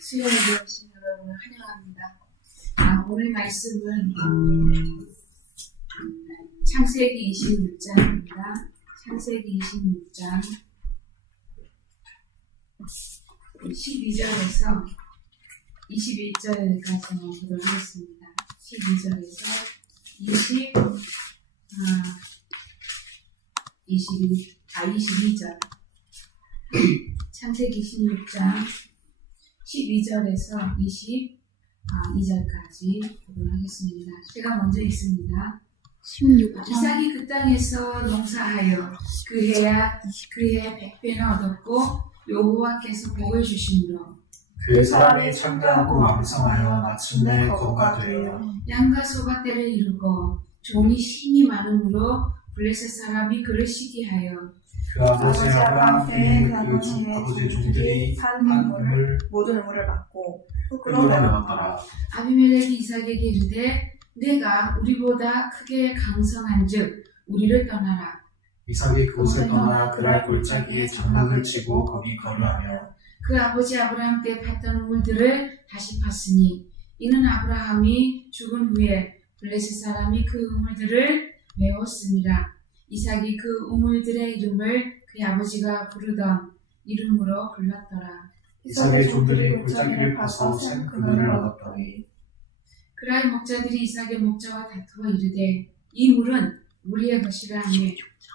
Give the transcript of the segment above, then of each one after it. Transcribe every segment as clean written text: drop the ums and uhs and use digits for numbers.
수요일에 오신 여러분을 환영합니다. 오늘 말씀은 창세기 26장입니다. 창세기 26장 12절에서 21절까지 보도록 하겠습니다. 12절에서 22절 창세기 16장 12절에서 22절까지 보도록 하겠습니다. 제가 먼저 읽습니다. 16장 이삭이 그 땅에서 농사하여 그 해에 100배나 얻었고 여호와께서 복을 주심으로 그 사람이 창대하고 왕성하여 마침내 거가 되어 양과 소가 때를 이루고 종이 힘이 많으므로 블레셋 사람이 그를 시기하여 그 아버지 아브라함 때에 그 아버지 종들이 한 우물 모든 우물을 막고 흙으로 내었더라. 아비멜렉이 이삭에게 이르되 내가 우리보다 크게 강성한즉 우리를 떠나라. 이삭이 그곳을 떠나 그랄 골짜기에 장막을 치고 거기 거류하며 그 아버지 아브라함 때 팠던 우물들을 다시 팠으니 이는 아브라함이 죽은 후에 블레셋 사람이 그 우물들을 메웠습니다. 이삭이 그 우물들의 이름을 그의 아버지가 부르던 이름으로 불렀더라. 이삭의 종들이 골짜기를 파서 샘 그물을 얻었더니 그랄 목자들이 이삭의 목자와 다투어 이르되 이 물은 우리의 것이라 하며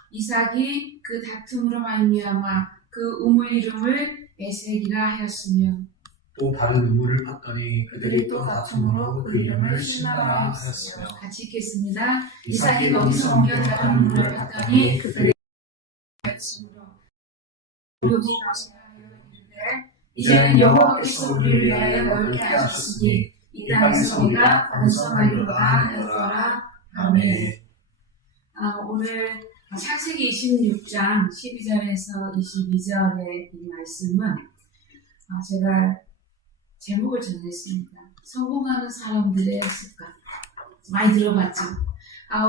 이삭이 그 다툼으로 말미암아 그 우물 이름을 에색이라 하였으며 또 다른 우물을 팠더니 그들이 또 다툼으로 그 이름을 신나라 하였으며 같이 읽겠습니다. 이삭이 거기서 옮겨 다른 우물을 팠더니 그들이 하였으므로 이제는 여호와께서 우리를 위하여 넓게 하셨으니 이 땅에서 우리가 번성하리로다 하였더라. 아멘. 오늘 창세기 26장 12절에서 22절의 이 말씀은 제가 제목을 정했습니다. 성공하는 사람들의 습관. 많이 들어봤죠?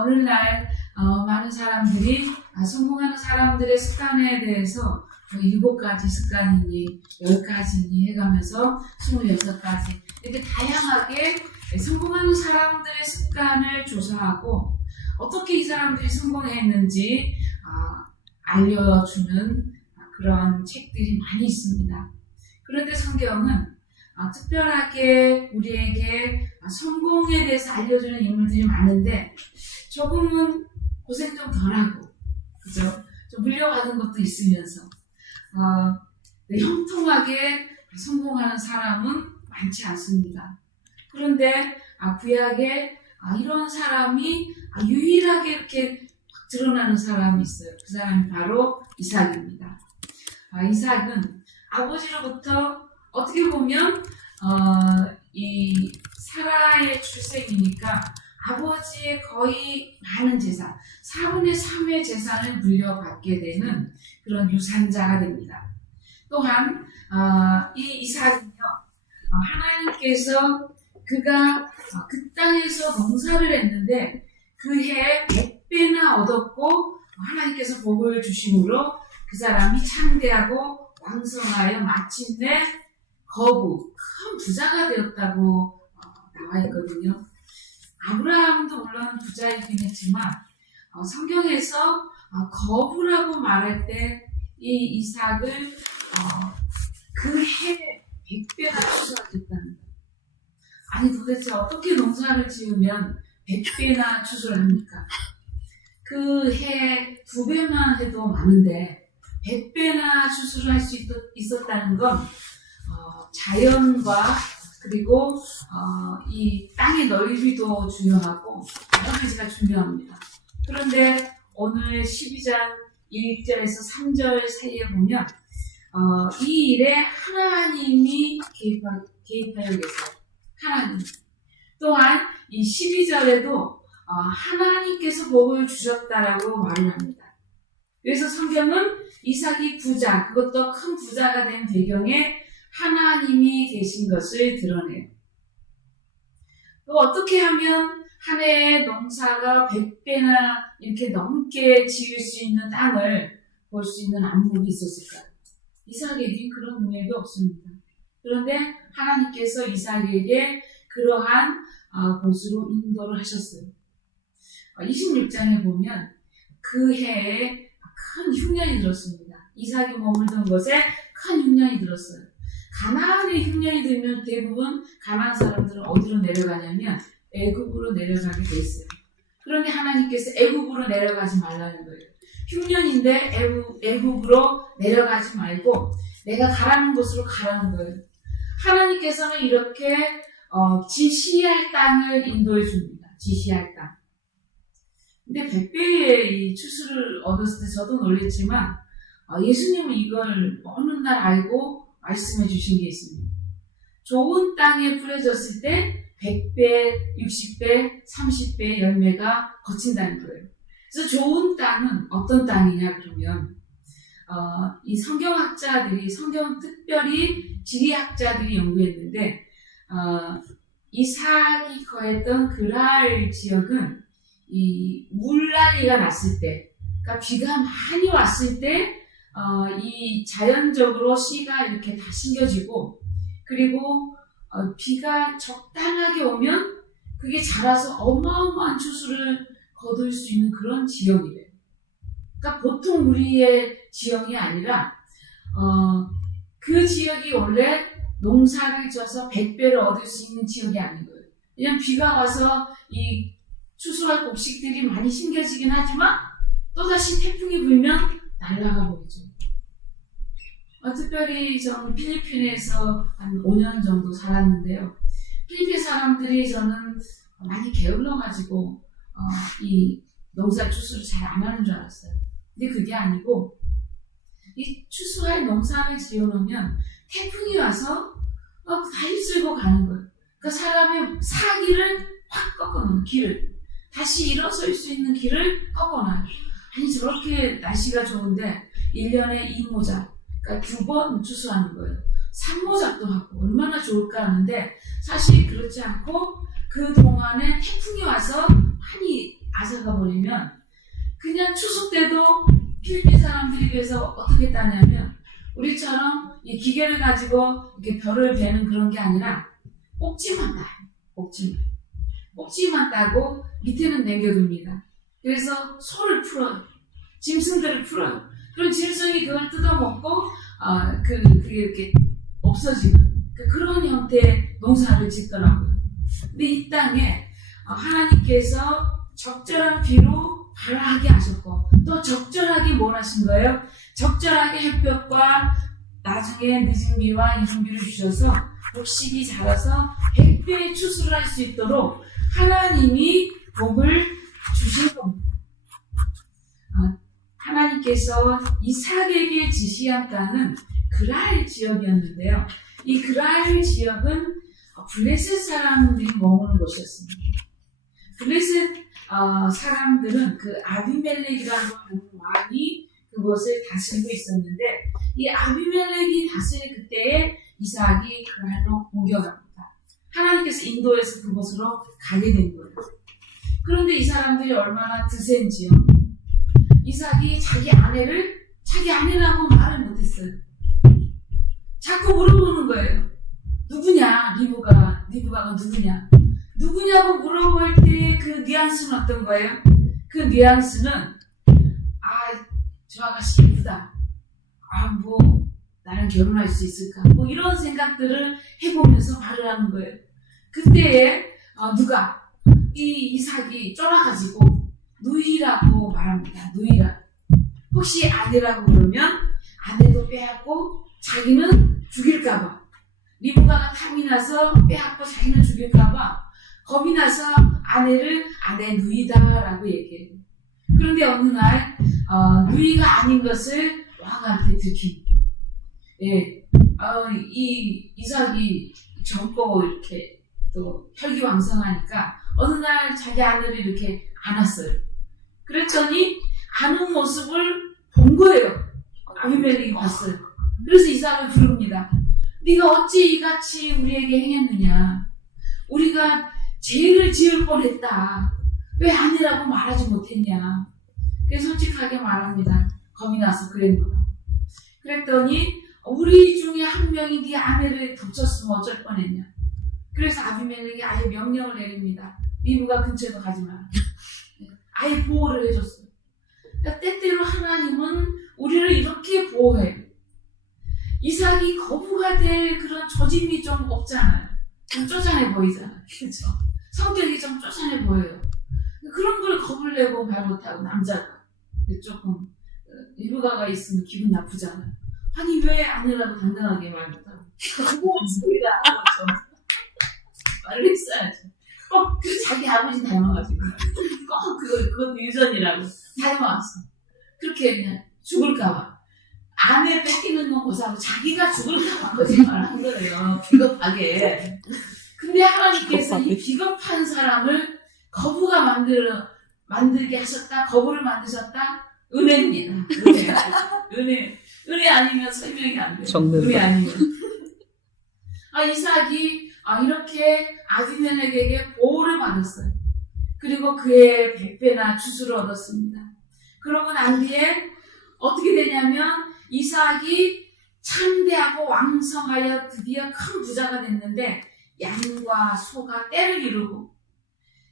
오늘날 많은 사람들이 성공하는 사람들의 습관에 대해서 7가지 습관이니 10가지니 해가면서 26가지 이렇게 다양하게 성공하는 사람들의 습관을 조사하고 어떻게 이 사람들이 성공했는지 알려주는 그런 책들이 많이 있습니다. 그런데 성경은 특별하게 우리에게 성공에 대해서 알려주는 인물들이 많은데 조금은 고생 좀 덜하고 그죠? 좀 물려받은 것도 있으면서 형통하게 성공하는 사람은 많지 않습니다. 그런데 구약에 이런 사람이 유일하게 이렇게 확 드러나는 사람이 있어요. 그 사람이 바로 이삭입니다. 이삭은 아버지로부터 어떻게 보면 이 사라의 출생이니까 아버지의 거의 많은 재산, 4분의 3의 재산을 물려받게 되는 그런 유산자가 됩니다. 또한 이 이삭은요, 하나님께서 그가 그 땅에서 농사를 했는데 그 해에 100배나 얻었고 하나님께서 복을 주심으로 그 사람이 창대하고 왕성하여 마침내 큰 부자가 되었다고 나와 있거든요. 아브라함도 물론 부자이긴 했지만 성경에서 거부라고 말할 때 이 이삭을 그 해에 100배나 추수하겠다는 거예요. 아니 도대체 어떻게 농사를 지으면 100배나 추수를 합니까? 그 해 2배만 해도 많은데 100배나 추수를 할 수 있었다는 건 자연과 그리고 이 땅의 넓이도 중요하고 여러 가지가 중요합니다. 그런데 오늘 12장 1절에서 3절 사이에 보면 이 일에 하나님이 개입하여 계세요. 하나님. 또한 이 12절에도 하나님께서 복을 주셨다라고 말을 합니다. 그래서 성경은 이삭이 부자, 그것도 큰 부자가 된 배경에 하나님이 계신 것을 드러내요. 또 어떻게 하면 한 해의 농사가 100배나 이렇게 넘게 지을 수 있는 땅을 볼 수 있는 안목이 있었을까요? 이삭에겐 그런 능력이 없습니다. 그런데 하나님께서 이삭에게 그러한 곳으로 인도를 하셨어요. 26장에 보면 그 해에 큰 흉년이 들었습니다. 이삭이 머물던 곳에 큰 흉년이 들었어요. 가나안에 흉년이 들면 대부분 가나안 사람들은 어디로 내려가냐면 애굽으로 내려가게 돼 있어요. 그런데 하나님께서 애굽으로 내려가지 말라는 거예요. 흉년인데 애굽으로 내려가지 말고 내가 가라는 곳으로 가라는 거예요. 하나님께서는 이렇게 지시할 땅을 인도해 줍니다. 지시할 땅. 근데 100배의 이 추수를 얻었을 때 저도 놀랬지만 예수님은 이걸 어느 날 알고 말씀해 주신 게 있습니다. 좋은 땅에 뿌려졌을 때 100배, 60배, 30배의 열매가 거친다는 거예요. 그래서 좋은 땅은 어떤 땅이냐 그러면 이 성경학자들이 특별히 지리학자들이 연구했는데 이삭이 거했던 그랄 지역은 이 물난리가 났을 때, 그러니까 비가 많이 왔을 때 이 자연적으로 씨가 이렇게 다 심겨지고 그리고 비가 적당하게 오면 그게 자라서 어마어마한 추수를 거둘 수 있는 그런 지역이래요. 그러니까 보통 우리의 지역이 아니라 그 지역이 원래 농사를 져서 100배를 얻을 수 있는 지역이 아닌 거예요. 그냥 비가 와서 이 추수할 곡식들이 많이 심겨지긴 하지만 또다시 태풍이 불면 날아가 버리죠. 특별히 저는 필리핀에서 한 5년 정도 살았는데요. 필리핀 사람들이 저는 많이 게을러가지고 이 농사 추수를 잘 안 하는 줄 알았어요. 근데 그게 아니고 이 추수할 농사를 지어놓으면 태풍이 와서 다 휩쓸고 가는 거예요. 그러니까 사람의 사기를 확 꺾어놓는 길을 다시 일어설 수 있는 길을 꺾어놔요. 아니 저렇게 날씨가 좋은데 1년에 2모작 그러니까 2번 추수하는 거예요. 3모작도 하고 얼마나 좋을까 하는데 사실 그렇지 않고 그 동안에 태풍이 와서 많이 앗아가 버리면 그냥 추수 때도 필리핀 사람들이 그래서 어떻게 했다냐면 우리처럼 이 기계를 가지고 이렇게 벼를 베는 그런 게 아니라 꼭지만 따요. 꼭지만 따고 밑에는 남겨둡니다. 그래서 소를 풀어요. 짐승들을 풀어요. 그럼 짐승이 그걸 뜯어먹고 그게 이렇게 없어지고 그런 형태의 농사를 짓더라고요. 근데 이 땅에 하나님께서 적절한 비로 발화하게 하셨고 또 적절하게 뭘 하신 거예요? 적절하게 햇볕과 나중에 늦은 비와 이른 비를 주셔서 곡식이 자라서 100배의 추수를 할 수 있도록 하나님이 복을 주신 겁니다. 하나님께서 이삭에게 지시한 땅은 그랄 지역이었는데요. 이 그랄 지역은 블레셋 사람들이 머무는 곳이었습니다. 블레셋 사람들은 그 아비멜렉이라는 왕이 그곳을 다스리고 있었는데 이 아비멜렉이 다스릴 그때에 이삭이 그랄로 옮겨갑니다. 하나님께서 인도해서 그곳으로 가게 된 거예요. 그런데 이 사람들이 얼마나 드센지요. 이삭이 자기 아내라고 말을 못했어요. 자꾸 물어보는 거예요. 누구냐? 리브가가 누구냐? 누구냐고 물어볼 때 그 뉘앙스는 어떤 거예요? 그 뉘앙스는 저 아가씨 예쁘다. 나랑 결혼할 수 있을까? 이런 생각들을 해보면서 말을 하는 거예요. 그때에 이 이삭이 쫄아가지고 누이라고 말합니다. 누이라. 혹시 아내라고 그러면 아내도 빼앗고 자기는 죽일까봐. 리브가가 탐이 나서 빼앗고 자기는 죽일까봐 겁이 나서 아내 누이다라고 얘기해요. 그런데 어느 날 누이가 아닌 것을 왕한테 들킵니다. 이 이삭이 젊고 이렇게 또 혈기왕성하니까 어느 날 자기 아내를 이렇게 안았어요. 그랬더니 아는 모습을 본 거예요. 아비멜렉이 봤어요. 그래서 이삭을 부릅니다. 네가 어찌 이같이 우리에게 행했느냐? 우리가 죄를 지을 뻔했다. 왜 아내라고 말하지 못했냐? 그래서 솔직하게 말합니다. 겁이 나서 그랬노라. 그랬더니 우리 중에 한 명이 네 아내를 덮쳤으면 어쩔 뻔했냐. 그래서 아비멜렉이 아예 명령을 내립니다. 리브가 근처에도 가지 마라. 아예 보호를 해줬어요. 그러니까 때때로 하나님은 우리를 이렇게 보호해요. 이삭이 거부가 될 그런 조짐이 좀 없잖아요. 좀 쪼잔해 보이잖아요. 그렇죠? 성격이 좀 쪼잔해 보여요. 그런 걸 겁을 내고 말 못하고 남자가 조금 리브가가 있으면 기분 나쁘잖아요. 아니 왜 아내라고 당당하게 말 못하고 그거 소리가 좀 말을 했어야죠. 꼭 그 자기 아버지 닮아가지고 꼭 그것도 유전이라고 닮아왔어. 그렇게 그냥 죽을까봐 아내 뺏기는 건 고사하고 자기가 죽을까봐 거짓말을 한 거예요. 비겁하게. 근데 하나님께서 이 비겁한 사람을 거부가 만들게 하셨다. 거부를 만드셨다. 은혜입니다. 은혜 아니면 설명이 안 돼요. 은혜 아니면. 이삭이 이렇게 아비멜렉에게 보호를 받았어요. 그리고 그의 100배나 주수를 얻었습니다. 그러고 난 뒤에 어떻게 되냐면 이삭이 창대하고 왕성하여 드디어 큰 부자가 됐는데 양과 소가 떼를 이루고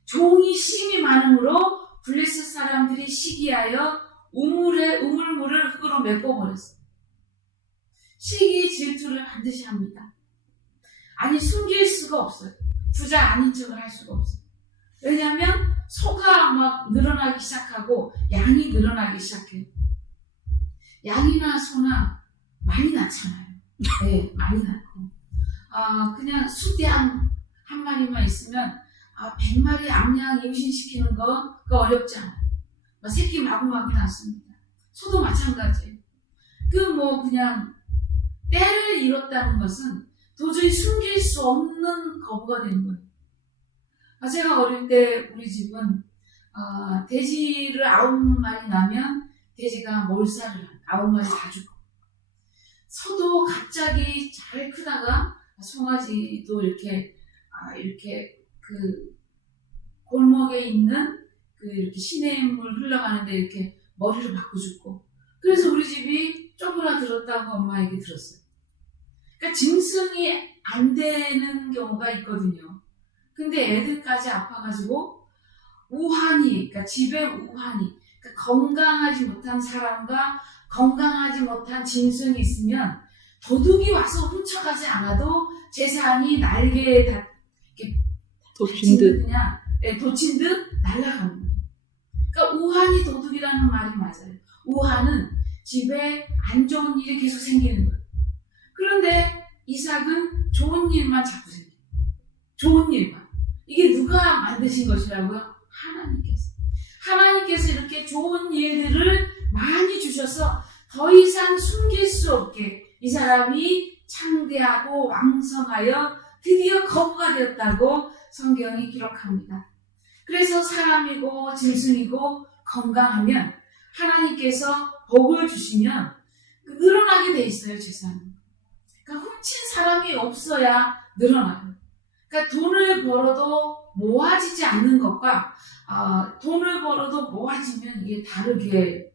종이 심이 많음으로 블레셋 사람들이 시기하여 우물물을 흙으로 메꿔버렸어요. 시기 질투를 반드시 합니다. 아니 숨길 수가 없어요. 부자 아닌 척을 할 수가 없어요. 왜냐하면 소가 막 늘어나기 시작하고 양이 늘어나기 시작해요. 양이나 소나 많이 낳잖아요. 네, 많이 낳고 그냥 숫양 한 마리만 있으면 100마리 암양 임신시키는 거 그거 어렵지 않아요. 새끼 마구마구 낳습니다. 소도 마찬가지예요. 그냥 때를 잃었다는 것은 도저히 숨길 수 없는 거부가 되는 거예요. 제가 어릴 때 우리 집은 돼지를 9마리 낳으면 돼지가 몰살을 해요. 9마리 다 죽고. 소도 갑자기 잘 크다가 송아지도 이렇게 그 골목에 있는 이렇게 시냇물 흘러가는데 이렇게 머리를 박고 죽고. 그래서 우리 집이 쪼그라들었다고 엄마에게 들었어요. 그러니까 증승이 안 되는 경우가 있거든요. 근데 애들까지 아파가지고 그러니까 집에 우환이, 그러니까 건강하지 못한 사람과 건강하지 못한 짐승이 있으면 도둑이 와서 훔쳐가지 않아도 재산이 날개에 도친 듯 날아가는 거예요. 그러니까 우환이 도둑이라는 말이 맞아요. 우환은 집에 안 좋은 일이 계속 생기는 거예요. 그런데 이삭은 좋은 일만 자꾸 생겨요. 좋은 일만. 이게 누가 만드신 것이라고요? 하나님께서 이렇게 좋은 일들을 많이 주셔서 더 이상 숨길 수 없게 이 사람이 창대하고 왕성하여 드디어 거부가 되었다고 성경이 기록합니다. 그래서 사람이고 짐승이고 건강하면 하나님께서 복을 주시면 늘어나게 돼 있어요, 재산이. 그러니까 훔친 사람이 없어야 늘어나요. 그러니까 돈을 벌어도 모아지지 않는 것과 돈을 벌어도 모아지면 이게 다르게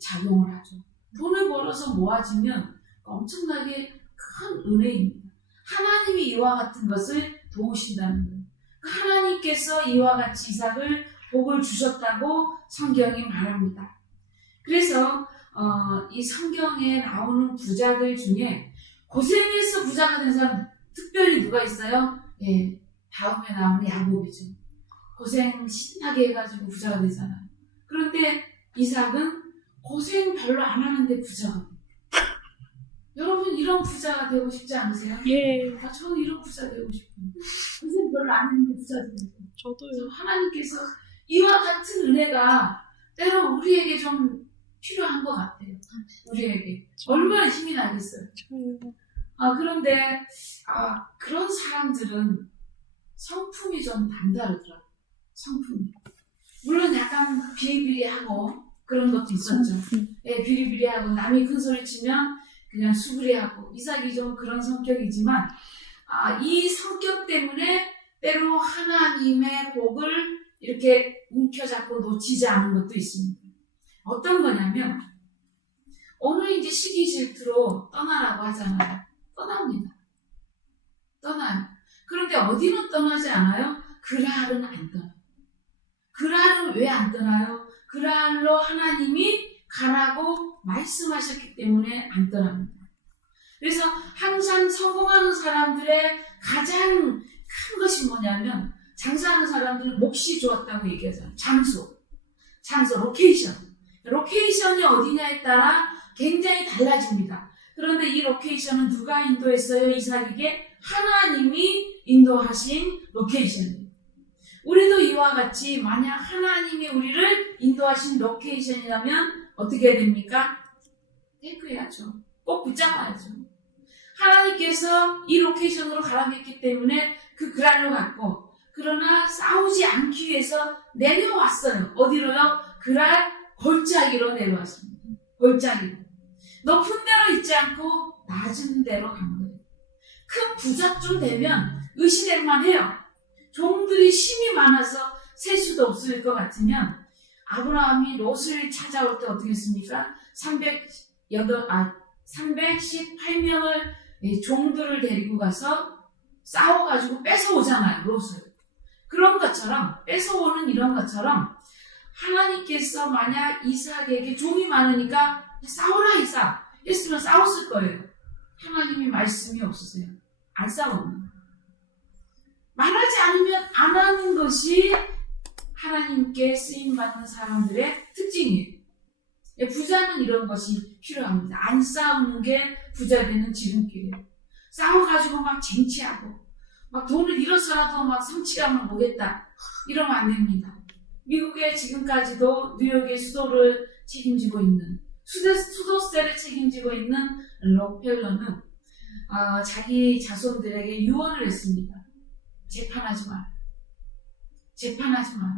작용을 하죠. 돈을 벌어서 모아지면 엄청나게 큰 은혜입니다. 하나님이 이와 같은 것을 도우신다는 거예요. 하나님께서 이와 같이 이삭을 복을 주셨다고 성경이 말합니다. 그래서 이 성경에 나오는 부자들 중에 고생해서 부자가 된 사람 특별히 누가 있어요? 예, 다음에 나오는 야곱이죠. 고생 신나게 해가지고 부자가 되잖아요. 그런데 이삭은 고생 별로 안 하는데 부자가 돼요. 여러분 이런 부자가 되고 싶지 않으세요? 예. 저는 이런 부자 되고 싶어요. 고생 별로 안 했는데 부자 되고 싶어요. 저도요. 하나님께서 이와 같은 은혜가 때로 우리에게 좀 필요한 것 같아요. 우리에게. 얼마나 힘이 나겠어요. 그런데 그런 사람들은 성품이 좀 남다르더라고요. 성품이. 물론 약간 비리비리하고 그런 것도 있었죠. 예, 비리비리하고 남이 큰 소리 치면 그냥 수그리하고 이삭이 좀 그런 성격이지만 이 성격 때문에 때로 하나님의 복을 이렇게 움켜잡고 놓치지 않은 것도 있습니다. 어떤 거냐면 어느 이제 시기 질투로 떠나라고 하잖아요. 떠납니다. 떠나요. 그런데 어디는 떠나지 않아요? 그랄은 안 떠나요. 그랄은 왜 안 떠나요? 그랄로 하나님이 가라고 말씀하셨기 때문에 안 떠납니다. 그래서 항상 성공하는 사람들의 가장 큰 것이 뭐냐면 장사하는 사람들은 몫이 좋았다고 얘기하잖아요. 장소, 로케이션이 어디냐에 따라 굉장히 달라집니다. 그런데 이 로케이션은 누가 인도했어요? 이삭에게 하나님이 인도하신 로케이션이에요. 우리도 이와 같이 만약 하나님이 우리를 인도하신 로케이션이라면 어떻게 해야 됩니까? 테이크해야죠. 꼭 붙잡아야죠. 하나님께서 이 로케이션으로 가라고 했기 때문에 그 그랄로 갔고, 그러나 싸우지 않기 위해서 내려왔어요. 어디로요? 그랄 골짜기로 내려왔습니다. 골짜기로. 높은 데로 있지 않고 낮은 데로 간 거예요. 큰 부자 좀 되면 의시될만 해요. 종들이 힘이 많아서 셀 수도 없을 것 같으면 아브라함이 롯을 찾아올 때 어떻게 했습니까? 318명을 종들을 데리고 가서 싸워가지고 뺏어오잖아요, 롯을. 그런 것처럼, 뺏어오는 이런 것처럼 하나님께서 만약 이삭에게 종이 많으니까 싸워라 이삭 했으면 싸웠을 거예요. 하나님이 말씀이 없으세요. 안 싸웁니다. 말하지 않으면 안 하는 것이 하나님께 쓰임받는 사람들의 특징이에요. 부자는 이런 것이 필요합니다. 안 싸우는 게 부자 되는 지름길이에요. 싸워가지고 막 쟁취하고 막 돈을 잃어서라도 막 성취감을 보겠다 이러면 안 됩니다. 미국의 지금까지도 뉴욕의 수도를 책임지고 있는 수도세를 책임지고 있는 록펠러는 자기 자손들에게 유언을 했습니다. 재판하지 마라. 재판하지 마라.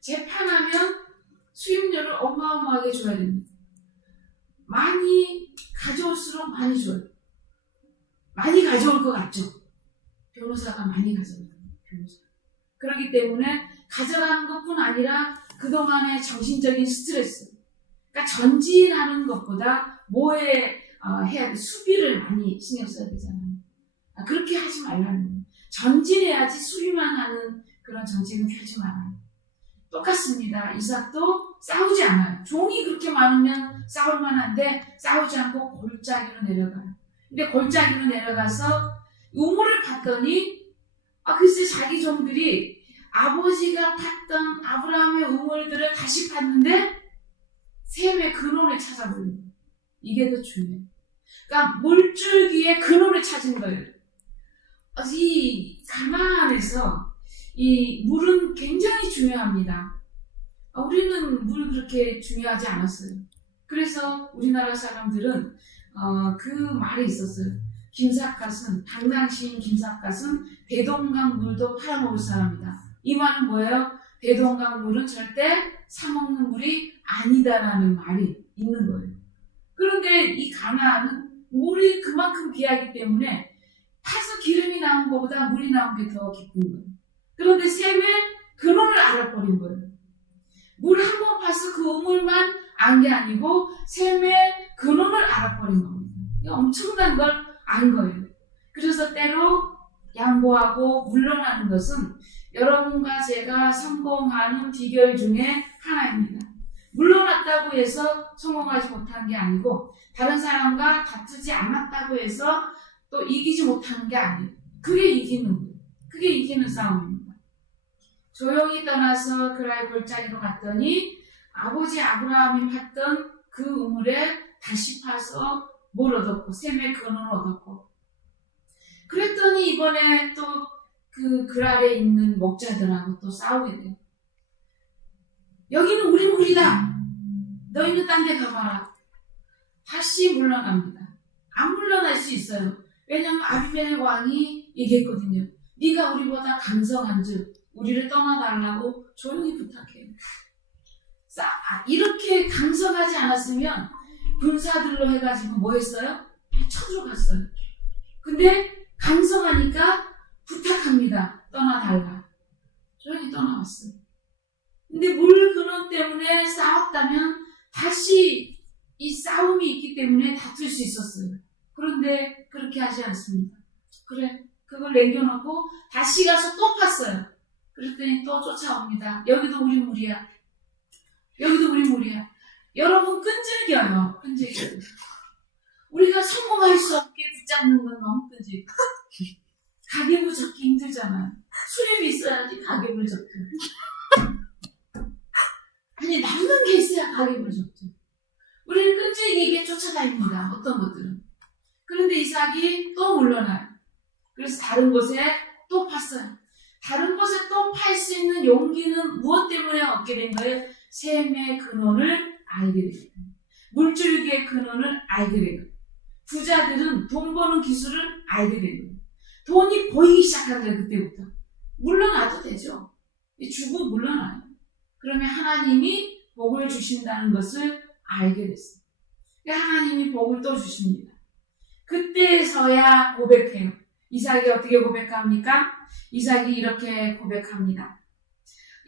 재판하면 수임료를 어마어마하게 줘야 됩니다. 많이 가져올수록 많이 줘요. 많이 가져올 것 같죠? 변호사가 많이 가져옵니다. 그렇기 때문에 가져가는 것뿐 아니라 그동안의 정신적인 스트레스, 그러니까 전진하는 것보다 뭐에 해야 돼? 수비를 많이 신경 써야 되잖아요. 그렇게 하지 말라는 거예요. 전진해야지 수비만 하는 그런 정책은 펴지 말아요. 똑같습니다. 이삭도 싸우지 않아요. 종이 그렇게 많으면 싸울 만한데 싸우지 않고 골짜기로 내려가요. 근데 골짜기로 내려가서 우물을 봤더니 글쎄 자기 종들이 아버지가 팠던 아브라함의 우물들을 다시 팠는데 샘의 근원을 찾아버립니다. 이게 더 중요해요. 그러니까 물줄기의 근원을 찾은 거예요. 이 가나안에서 이 물은 굉장히 중요합니다. 우리는 물 그렇게 중요하지 않았어요. 그래서 우리나라 사람들은 그 말이 있었어요. 김삿갓은, 당당시인 김삿갓은 대동강 물도 팔아먹을 사람이다. 이 말은 뭐예요? 대동강 물은 절대 사먹는 물이 아니다라는 말이 있는 거예요. 그런데 이 가나안은 물이 그만큼 귀하기 때문에 파서 기름이 나온 것보다 물이 나온 게 더 기쁜 거예요. 그런데 샘의 근원을 알아버린 거예요. 물 한 번 파서 그 우물만 안 게 아니고 샘의 근원을 알아버린 겁니다. 엄청난 걸 안 거예요. 그래서 때로 양보하고 물러나는 것은 여러분과 제가 성공하는 비결 중에 하나입니다. 물러났다고 해서 성공하지 못한 게 아니고 다른 사람과 다투지 않았다고 해서 또 이기지 못하는 게 아니에요. 그게 이기는 거예요. 그게 이기는 싸움입니다. 조용히 떠나서 그랄 골짜기로 갔더니 아버지 아브라함이 팠던 그 우물에 다시 파서 뭘 얻었고 샘의 근원을 얻었고, 그랬더니 이번에 또 그 그랄에 있는 목자들하고 또 싸우게 돼요. 여기는 우리 물이다. 너희는 딴 데 가봐라. 다시 물러납니다. 안 물러날 수 있어요. 왜냐하면 아비멜렉 왕이 얘기했거든요. 네가 우리보다 강성한즉 우리를 떠나달라고 조용히 부탁해요. 이렇게 강성하지 않았으면 군사들로 해가지고 뭐 했어요? 쳐들어갔어요. 근데 강성하니까 부탁합니다. 떠나달라. 조용히 떠나왔어요. 근데 물 근원 때문에 싸웠다면 다시 이 싸움이 있기 때문에 다툴 수 있었어요. 그런데 그렇게 하지 않습니다. 그래, 그걸 남겨놓고 다시 가서 또 팠어요. 그랬더니 또 쫓아옵니다. 여기도 우리 무리야. 여기도 우리 무리야. 여러분 끈질겨요. 끈질겨요. 우리가 성공할 수 없게 붙잡는 건 너무 끈질겨. 가계부 적기 힘들잖아요. 수렵이 있어야지 가계부를 적죠. 아니 남는 게 있어야 가계부를 적죠. 우리는 끈질기게 쫓아다닙니다. 어떤 것들은. 그런데 이삭이 또 물러나요. 그래서 다른 곳에 또 팠어요. 다른 곳에 또 팔 수 있는 용기는 무엇 때문에 얻게 된 거예요? 셈의 근원을 알게 된 거예요. 물줄기의 근원을 알게 된 거예요. 부자들은 돈 버는 기술을 알게 된 거예요. 돈이 보이기 시작한 거예요. 그때부터. 물러나도 되죠. 주고 물러나요. 그러면 하나님이 복을 주신다는 것을 알게 됐어요. 하나님이 복을 또 주십니다. 그때서야 고백해요. 이삭이 어떻게 고백합니까? 이삭이 이렇게 고백합니다.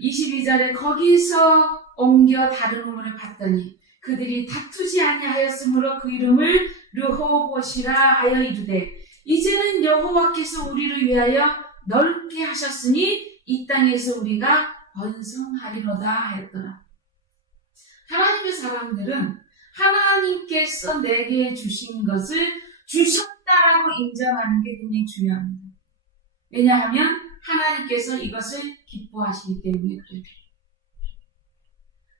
22절에 거기서 옮겨 다른 우물을 봤더니 그들이 다투지 아니하였으므로 그 이름을 르호봇이라 하여 이르되 이제는 여호와께서 우리를 위하여 넓게 하셨으니 이 땅에서 우리가 번성하리로다 하였더라. 하나님의 사람들은 하나님께서 내게 주신 것을 주셨다라고 인정하는 게 굉장히 중요합니다. 왜냐하면 하나님께서 이것을 기뻐하시기 때문에 그래요.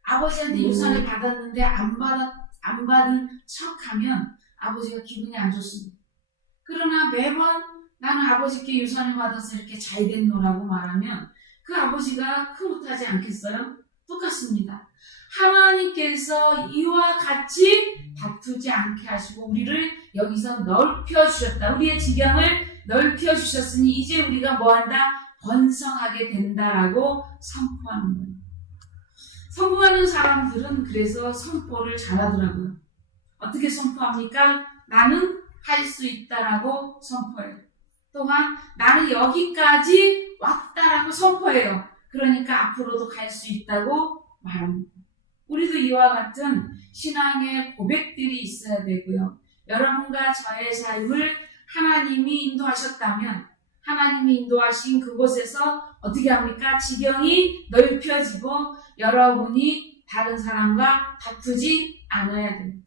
아버지한테 유산을 받았는데 안 받은 척하면 아버지가 기분이 안 좋습니다. 그러나 매번 나는 아버지께 유산을 받아서 이렇게 잘 됐노라고 말하면 그 아버지가 흐뭇하지 않겠어요? 똑같습니다. 하나님께서 이와 같이 다투지 않게 하시고 우리를 여기서 넓혀주셨다. 우리의 지경을 넓혀주셨으니 이제 우리가 뭐한다? 번성하게 된다라고 선포하는 거예요. 선포하는 사람들은 그래서 선포를 잘하더라고요. 어떻게 선포합니까? 나는 할 수 있다라고 선포해요. 또한 나는 여기까지 왔다라고 선포해요. 그러니까 앞으로도 갈 수 있다고 말합니다. 우리도 이와 같은 신앙의 고백들이 있어야 되고요. 여러분과 저의 삶을 하나님이 인도하셨다면 하나님이 인도하신 그곳에서 어떻게 합니까? 지경이 넓혀지고 여러분이 다른 사람과 다투지 않아야 됩니다.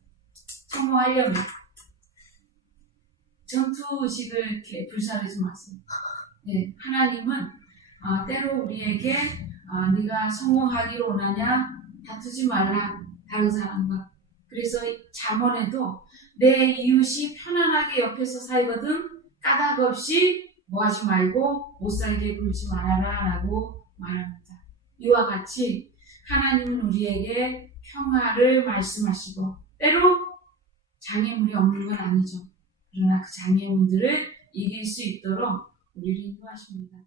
성공하려면 전투의식을 이렇게 불사르지 마세요. 네, 하나님은 때로 우리에게 네가 성공하기를 원하냐? 다투지 말라 다른 사람과. 그래서 잠언에도 내 이웃이 편안하게 옆에서 살거든 까닭 없이 뭐하지 말고 못살게 굴지 말아라 라고 말합니다. 이와 같이 하나님은 우리에게 평화를 말씀하시고 때로 장애물이 없는 건 아니죠. 그러나 그 장애물들을 이길 수 있도록 우리를 인도하십니다.